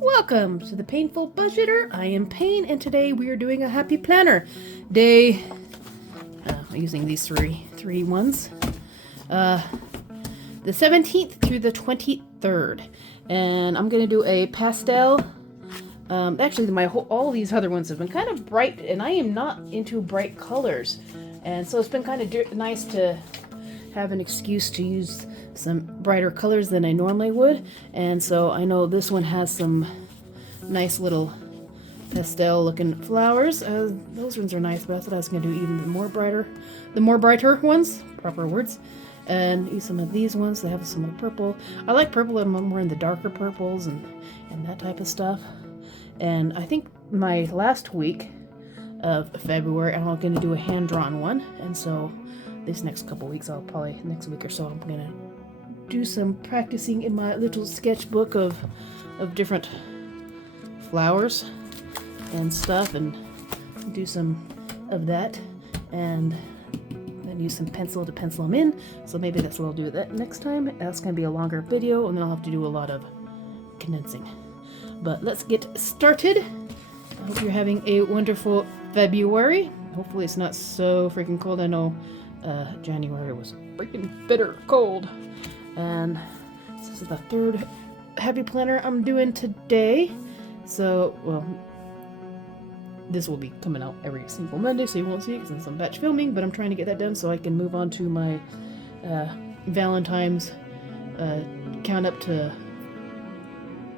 Welcome to the Painful Budgeter. I am Payne, and today we are doing a happy planner day. I'm using these three ones. The 17th through the 23rd, and I'm gonna do a pastel. Actually, all these other ones have been kind of bright, and I am not into bright colors, and so it's been kind of nice to have an excuse to use some brighter colors than I normally would. And so I know this one has some nice little pastel looking flowers. Those ones are nice, but I thought I was going to do even the more brighter ones, proper words, and use some of these ones that have some of the purple. I like purple, and I'm more in the darker purples and that type of stuff. And I think my last week of February, I'm going to do a hand-drawn one, and so this next couple weeks, next week or so, I'm going to do some practicing in my little sketchbook of different flowers and stuff, and do some of that, and then use some pencil to pencil them in. So maybe that's what I'll do that next time. That's going to be a longer video, and then I'll have to do a lot of condensing. But let's get started. I hope you're having a wonderful February. Hopefully it's not so freaking cold. I know January was freaking bitter cold. And this is the third happy planner I'm doing today. So, well, this will be coming out every single Monday, so you won't see it since I'm batch filming, but I'm trying to get that done so I can move on to my Valentine's count up to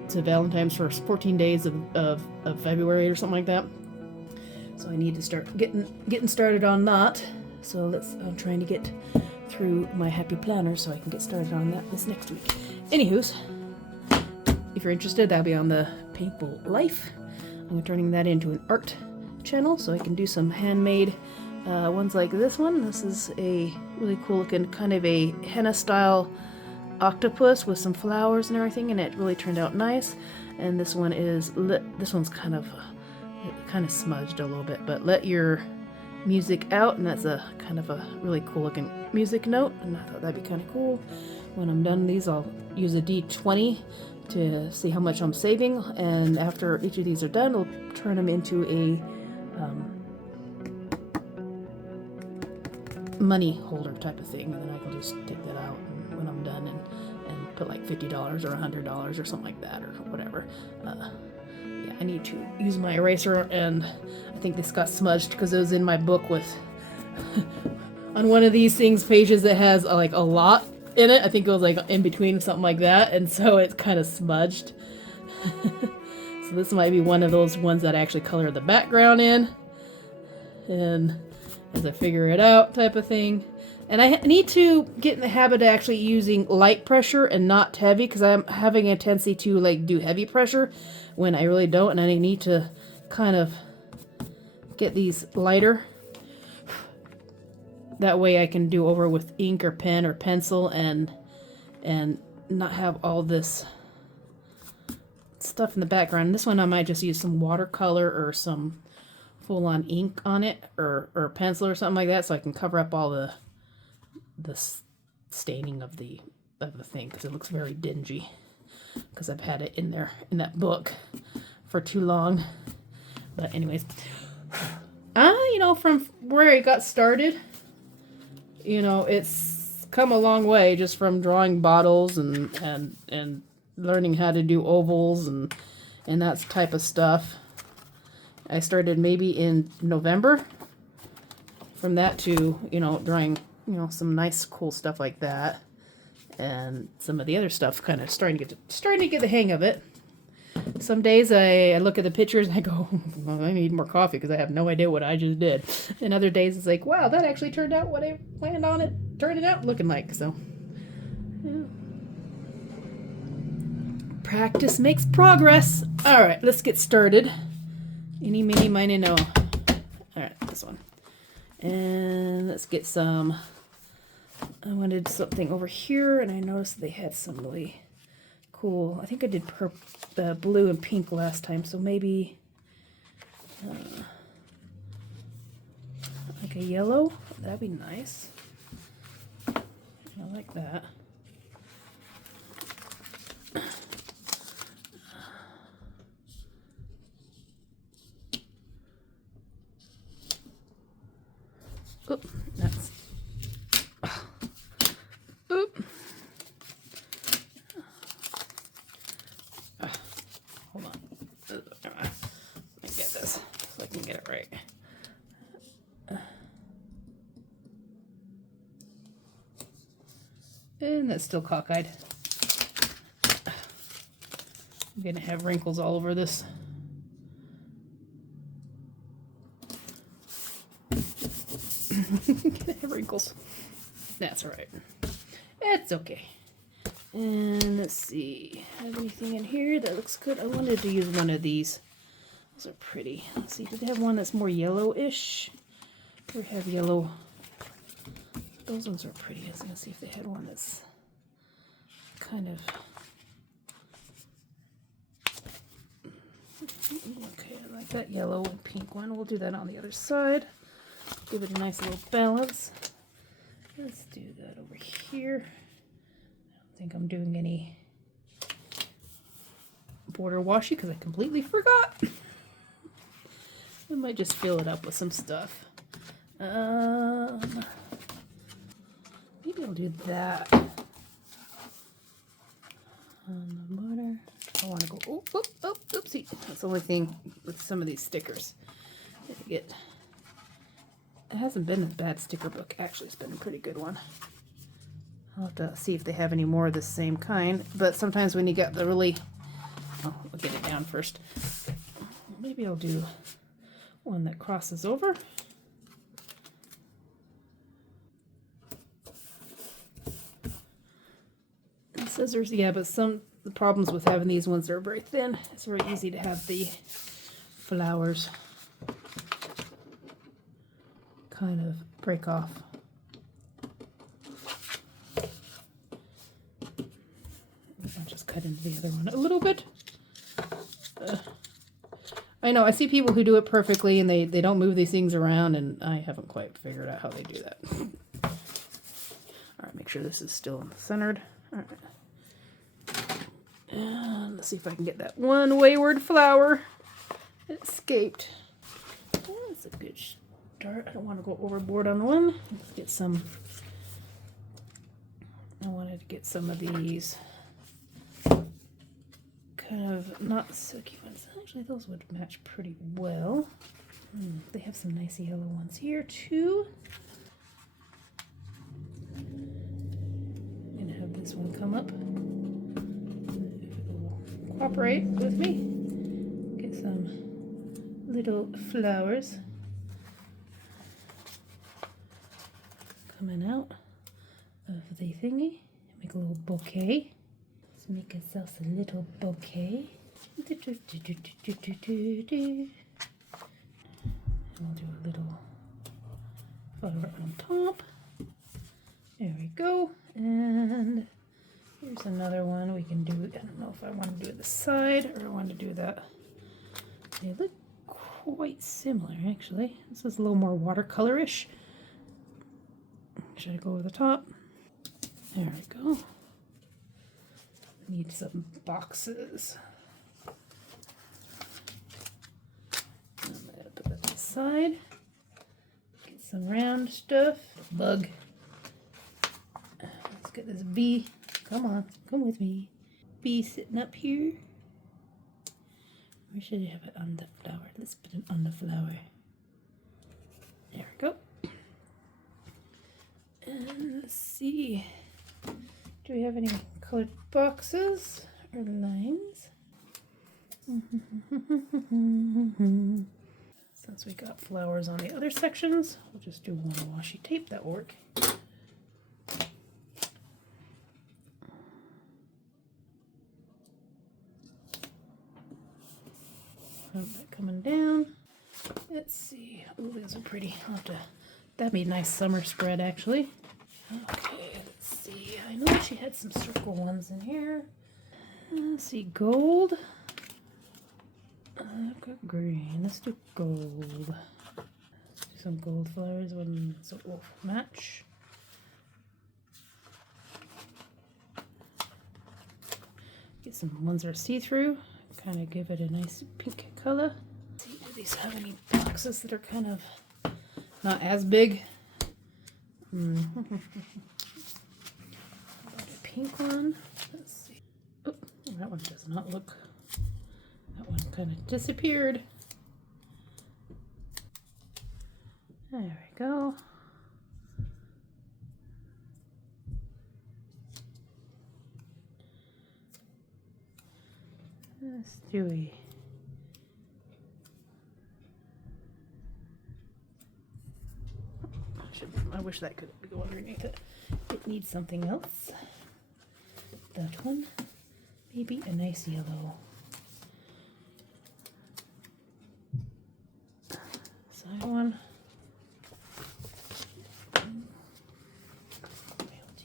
Valentine's for 14 days of February or something like that. So I need to start getting started on that. So I'm trying to get through my happy planner so I can get started on that this next week. Anywho's, if you're interested, that'll be on the Painful Life. I'm turning that into an art channel so I can do some handmade ones like this one. This is a really cool looking kind of a henna style octopus with some flowers and everything, and it really turned out nice. And this one's kind of smudged a little bit, but let your music out, and that's a kind of a really cool looking music note, and I thought that'd be kind of cool. When I'm done these, I'll use a D20 to see how much I'm saving, and after each of these are done, I'll turn them into a money holder type of thing, and then I can just take that out when I'm done and put like $50 or $100 or something like that, or whatever. Yeah, I need to use my eraser, and I think this got smudged because it was in my book with on one of these pages that has like a lot in it. I think it was like in between, something like that, and so it's kind of smudged. So this might be one of those ones that I actually color the background in, and as I figure it out type of thing. And I need to get in the habit of actually using light pressure and not heavy, because I'm having a tendency to like do heavy pressure when I really don't, and I need to kind of get these lighter. That way I can do over with ink or pen or pencil and not have all this stuff in the background. This one I might just use some watercolor or some full-on ink on it, or pencil or something like that, so I can cover up all the staining of the thing, because it looks very dingy, because I've had it in there in that book for too long. But anyways, from where I got started, it's come a long way just from drawing bottles and learning how to do ovals and that type of stuff. I started maybe in November. From that to, drawing, some nice cool stuff like that. And some of the other stuff kind of starting to get the hang of it. Some days I look at the pictures and I go, well, I need more coffee because I have no idea what I just did. And other days it's like, wow, that actually turned out what I planned on it turning out looking like. So, yeah. Practice makes progress. All right, let's get started. Eeny, meeny, miny, no. All right, this one. And let's get some. I wanted something over here, and I noticed they had some really cool. I think I did blue and pink last time, so maybe like a yellow. That'd be nice. I like that. Oop, that's. Oop. Hold on. Let me get this so I can get it right. And that's still cockeyed. I'm gonna have wrinkles all over this. Gonna have wrinkles. That's all right. It's okay. And let's see, have anything in here that looks good? I wanted to use one of these. Those are pretty. Let's see, do they have one that's more yellowish? Or have yellow? Those ones are pretty. I was gonna see if they had one that's kind of okay. I like that yellow and pink one. We'll do that on the other side. Give it a nice little balance. Let's do that over here. I don't think I'm doing any border washi because I completely forgot. I might just fill it up with some stuff. Maybe I'll do that on the border. I want to go. Oh, oh, oh, oopsie. That's the only thing with some of these stickers. It hasn't been a bad sticker book. Actually, it's been a pretty good one. I'll have to see if they have any more of the same kind. But sometimes when you get the really... Oh, I'll get it down first. Maybe I'll do one that crosses over. And scissors, yeah, but the problems with having these ones are very thin. It's very easy to have the flowers kind of break off. I'll just cut into the other one a little bit. I know, I see people who do it perfectly and they don't move these things around, and I haven't quite figured out how they do that. All right, make sure this is still centered. All right. And let's see if I can get that one wayward flower. It escaped. That's a good start. I don't want to go overboard on one. Let's get some. I wanted to get some of these kind of not silky ones. Actually, those would match pretty well. They have some nice yellow ones here too. I'm gonna have this one come up. If it will cooperate with me. Get some little flowers coming out of the thingy. Make a little bouquet. Let's make ourselves a little bouquet. And we'll do a little flower on top. There we go. And here's another one we can do. I don't know if I want to do it the side or I want to do that. They look quite similar, actually. This is a little more watercolorish. Should I go over the top? There we go. Need some boxes. I'm gonna put that to the side. Get some round stuff. Bug. Let's get this bee. Come on, come with me. Bee sitting up here. Where should I have it on the flower? Let's put it on the flower. There we go. And let's see. Do we have any colored boxes or lines? Since we got flowers on the other sections, we'll just do one washi tape. That'll work. That coming down. Let's see. Oh, those are pretty. I'll have to. That'd be a nice summer spread, actually. Okay, let's see. I know she had some circle ones in here. Let's see, gold. I've got green. Let's do gold. Let's do some gold flowers when so will match. Get some ones that are see-through. Kind of give it a nice pink color. Let's see, do these have any boxes that are kind of not as big? Pink one. Let's see. Oh, that one does not look. That one kind of disappeared. There we go. Let's do a I wish that could go underneath it. It needs something else. That one, maybe a nice yellow. Side one.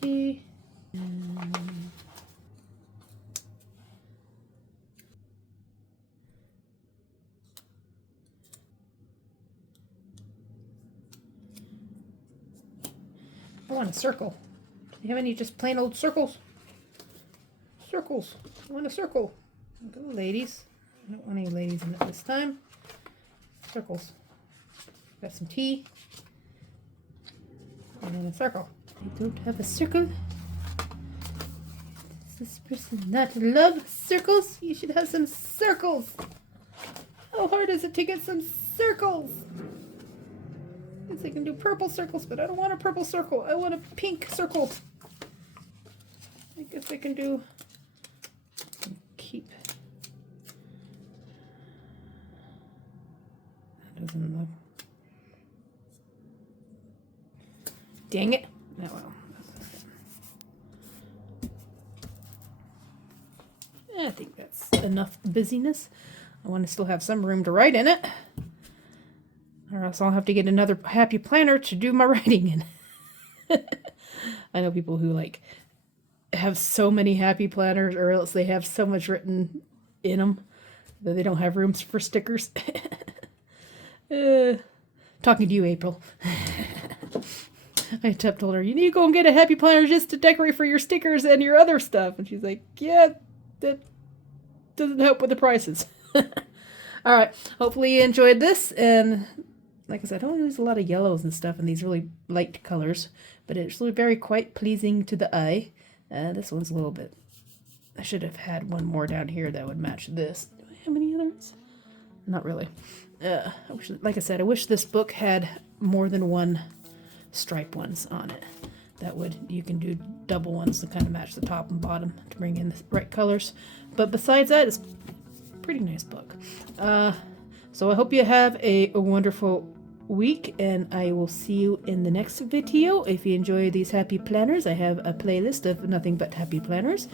LT. I want a circle. Do you have any just plain old circles? Circles. I want a circle. Go, ladies. I don't want any ladies in it this time. Circles. Got some tea. And then a circle. I don't have a circle. Does this person not love circles? You should have some circles. How hard is it to get some circles? I guess I can do purple circles, but I don't want a purple circle. I want a pink circle. I guess I can do keep. That doesn't look. Dang it. Oh well. I think that's enough busyness. I want to still have some room to write in it. Or else I'll have to get another happy planner to do my writing in. I know people who like have so many happy planners, or else they have so much written in them that they don't have rooms for stickers. Talking to you, April. I told her, you need to go and get a happy planner just to decorate for your stickers and your other stuff. And she's like, yeah, that doesn't help with the prices. All right. Hopefully you enjoyed this. And like I said, I don't use a lot of yellows and stuff in these really light colors, but it's really very quite pleasing to the eye. This one's a little bit, I should have had one more down here that would match this. Do I have any others? Not really. I wish, like I said, I wish this book had more than one stripe ones on it. That would, you can do double ones to kind of match the top and bottom to bring in the right colors. But besides that, it's a pretty nice book. So I hope you have a wonderful week, and I will see you in the next video. If you enjoy these happy planners, I have a playlist of nothing but happy planners,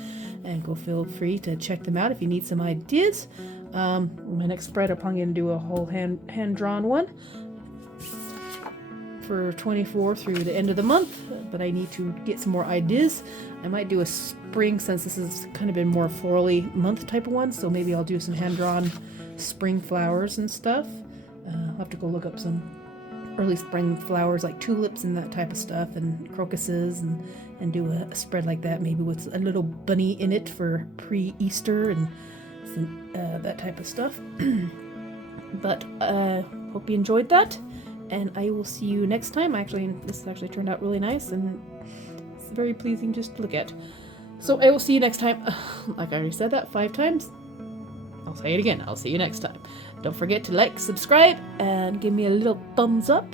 and go feel free to check them out if you need some ideas. My next spread, I'm probably going to do a whole hand-drawn one for 24 through the end of the month, but I need to get some more ideas. I might do a spring, since this has kind of been more florally month type of one, so maybe I'll do some hand-drawn spring flowers and stuff. I'll have to go look up some early spring flowers like tulips and that type of stuff, and crocuses, and do a spread like that, maybe with a little bunny in it for pre-Easter and some, that type of stuff. But hope you enjoyed that, and I will see you next time. Actually, this actually turned out really nice, and it's very pleasing just to look at. So I will see you next time. Like I already said that 5 times. I'll say it again. I'll see you next time. Don't forget to like, subscribe, and give me a little thumbs up.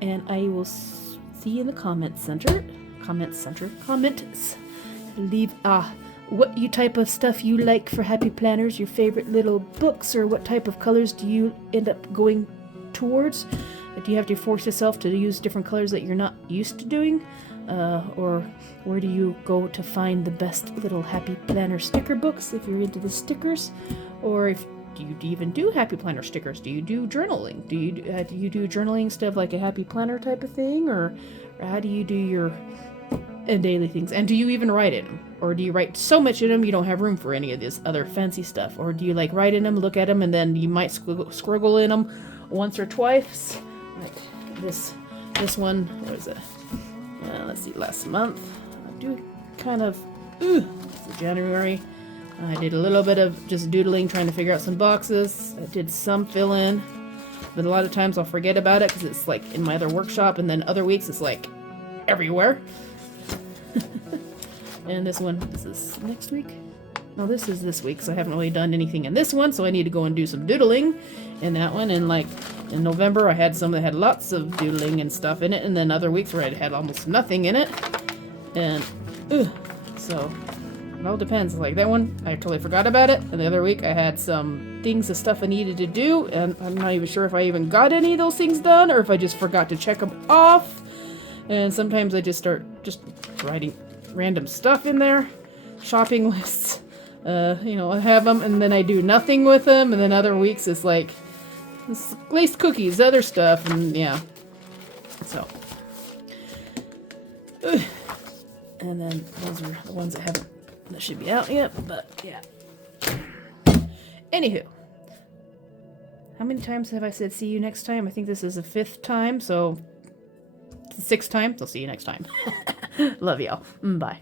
And I will see you in the comment center. Comments. Leave what you type of stuff you like for happy planners, your favorite little books, or what type of colors do you end up going towards? Do you have to force yourself to use different colors that you're not used to doing? Or where do you go to find the best little happy planner sticker books if you're into the stickers? Or if do you even do happy planner stickers? Do you do journaling? Do you do journaling stuff like a happy planner type of thing? Or how do you do your daily things? And do you even write in them? Or do you write so much in them you don't have room for any of this other fancy stuff? Or do you like write in them, look at them, and then you might scribble in them once or twice? Like this one, what is it? Let's see, last month. I do kind of, this is January. I did a little bit of just doodling, trying to figure out some boxes. I did some fill in, but a lot of times I'll forget about it because it's like in my other workshop, and then other weeks it's like everywhere. And this one, is this next week? No, this is this week, so I haven't really done anything in this one, so I need to go and do some doodling in that one. And like in November, I had some that had lots of doodling and stuff in it, and then other weeks where it had almost nothing in it. And, so it all depends. Like that one, I totally forgot about it, and the other week I had some things of stuff I needed to do, and I'm not even sure if I even got any of those things done, or if I just forgot to check them off. And sometimes I just start writing random stuff in there, shopping lists. You know, I have them, and then I do nothing with them, and then other weeks it's like glazed cookies, other stuff, and yeah. So, and then those are the ones that should be out yet, but yeah. Anywho, how many times have I said see you next time? I think this is the 5th time, so 6th time. So see you next time. Love y'all. Bye.